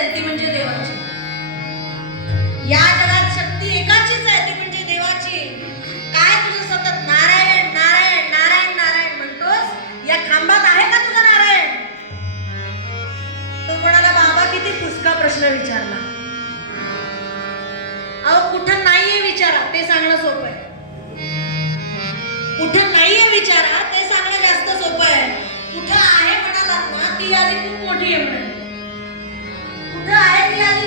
जयंती म्हणजे देवाची. या जगात शक्ती एकाचीच आहे ती म्हणजे देवाची. काय तुझं सतत नारायण नारायण नारायण नारायण म्हणतोस? या खांबात आहे का तुझा नारायण? तो कोणाला बाबा किती फुसका प्रश्न विचारला. अहो कुठं नाहीये विचारा ते सांगणं सोपं आहे. कुठं नाहीये विचारा ते सांगणं जास्त सोपं आहे. कुठं आहे? म्हणाला ना ती यादी खूप मोठी आहे म्हणाली 那，哎，你看。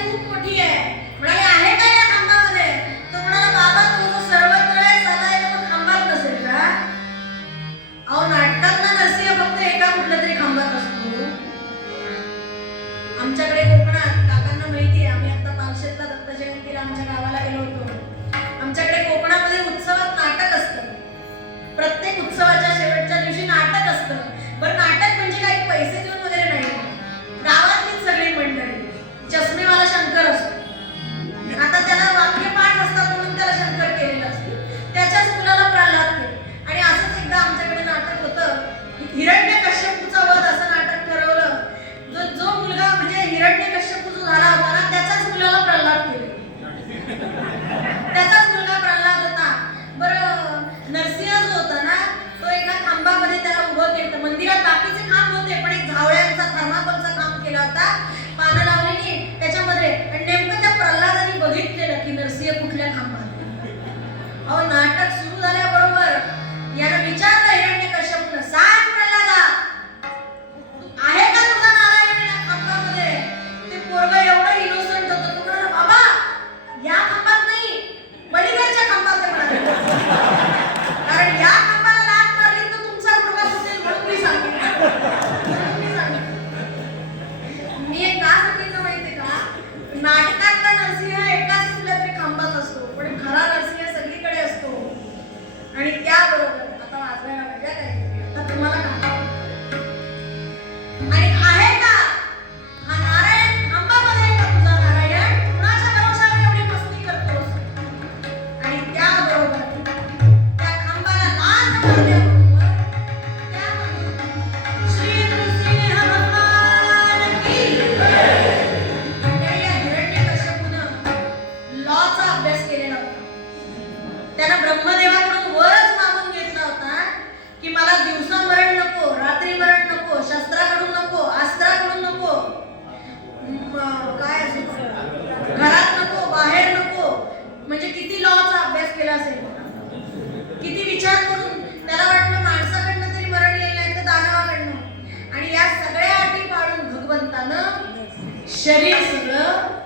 शरीर सगळं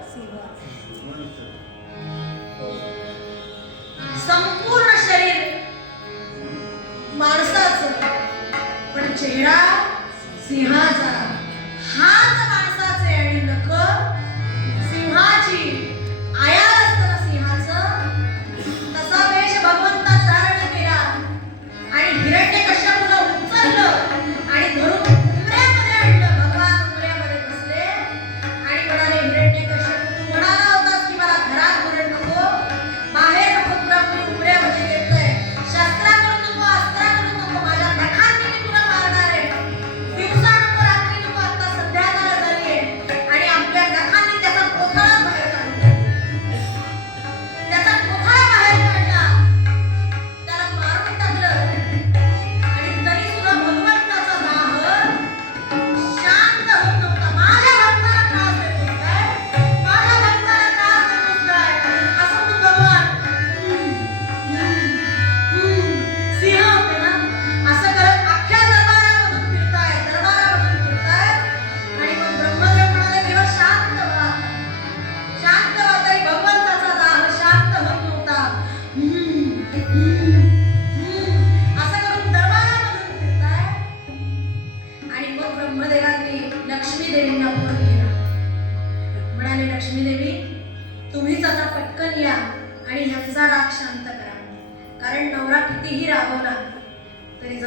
संपूर्ण शरीर माणसाच पण चेहरा सिंहाचा. हात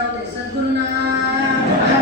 जाओगे सदगुरु नाथ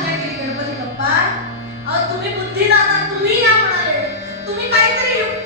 सांगताय की गणपती बाप्पा अहो तुम्ही बुद्धी दादा तुम्ही या म्हणाले. तुम्ही काहीतरी